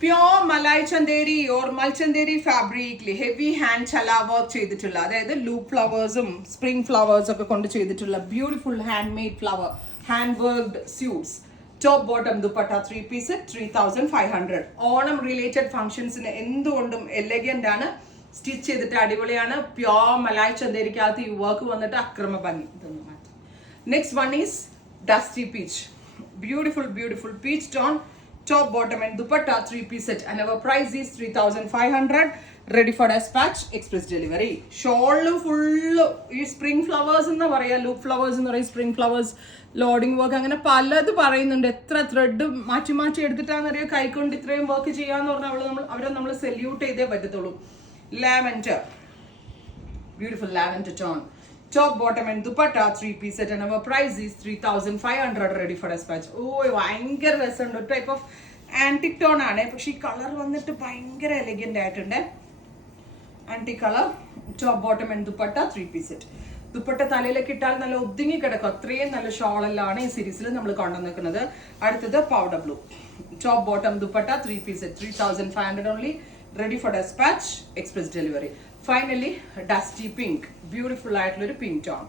Pure Malai Chanderi or Malchanderi fabric, heavy hand chala work ചെയ്തിട്ടുള്ള അതായത് loop flowers spring flowers ഒക്കെ കൊണ്ട് ചെയ്തിട്ടുള്ള beautiful handmade flower hand worked suits. Top bottom dupatta 3-piece set 3500. Onam related functions ന് എന്തുകൊണ്ടും elegant ആണ്. Stitch ചെയ്തിട്ട് അടിപൊളിയാണ്. പ്യോർ മലായ് ചന്ദേരിക്കകത്ത് ഈ വർക്ക് വന്നിട്ട് അക്രമ ഭംഗി ഇതൊന്നും മാറ്റി. Next one is dusty peach. Beautiful peach tone. Top, bottom and dupatta 3-piece set and our price is 3500. Ready for dispatch, express delivery. Shawl full spring flowers enna paraya, loop flowers enna paraya, spring flowers loading work അങ്ങനെ പലത് പറയുന്നുണ്ട്. എത്ര thread മാറ്റി എടുത്തിട്ടാന്ന് അറിയാം കൈക്കൊണ്ട് ഇത്രയും work ചെയ്യാന്ന് പറഞ്ഞാൽ അവരെ നമ്മൾ സെല്യൂട്ട് ചെയ്തേ പറ്റത്തുള്ളൂ. Lavender, beautiful lavender tone. Top, bottom and dupatta 3-piece set and our price is 3500. Ready for dispatch. Oh, ഭയങ്കര രസമുണ്ട്. ഒരു ടൈപ്പ് ഓഫ് ആന്റിക് ടോൺ ആണ്, പക്ഷെ ഈ കളർ വന്നിട്ട് ഭയങ്കര എലഗന്റ് ആയിട്ടുണ്ട്. Antique colour. Top, bottom and dupatta 3-piece set. Dupatta തലയിലേക്ക് ഇട്ടാൽ നല്ല ഒതുങ്ങി കിടക്കും. അത്രയും നല്ല ഷോളെല്ലാണ് ഈ സീരീസിൽ നമ്മൾ കൊണ്ടുവന്നിരിക്കുന്നത്. അടുത്തത് powder blue. Top, bottom dupatta 3-piece set 3500 only. Ready for dispatch, express delivery. Finally, dusty pink. Beautiful ആയിട്ടുള്ള ഒരു പിങ്ക് ടോൺ.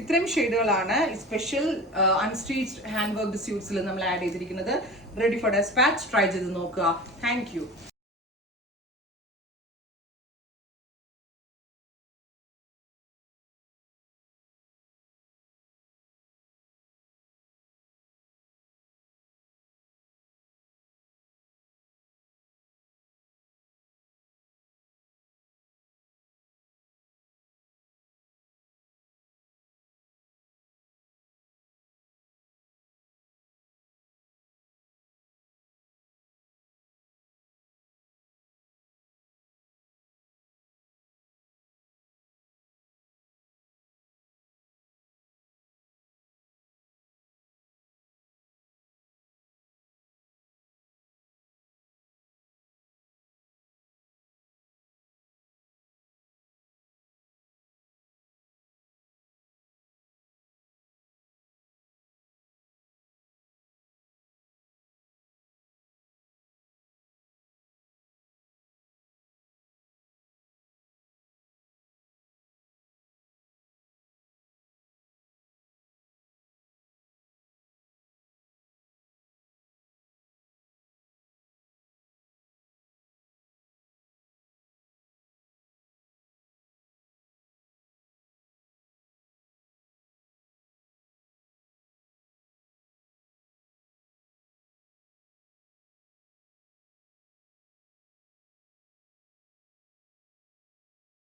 ഇത്രയും ഷെയ്ഡുകളാണ് സ്പെഷ്യൽ അൺസ്റ്റിച്ച്ഡ് ഹാൻഡ് വർക്ക്ഡ് സ്യൂട്ട്സിൽ നമ്മൾ ആഡ് ചെയ്തിരിക്കുന്നത്. Ready for despatch. ട്രൈ ചെയ്ത് നോക്കുക. Thank U.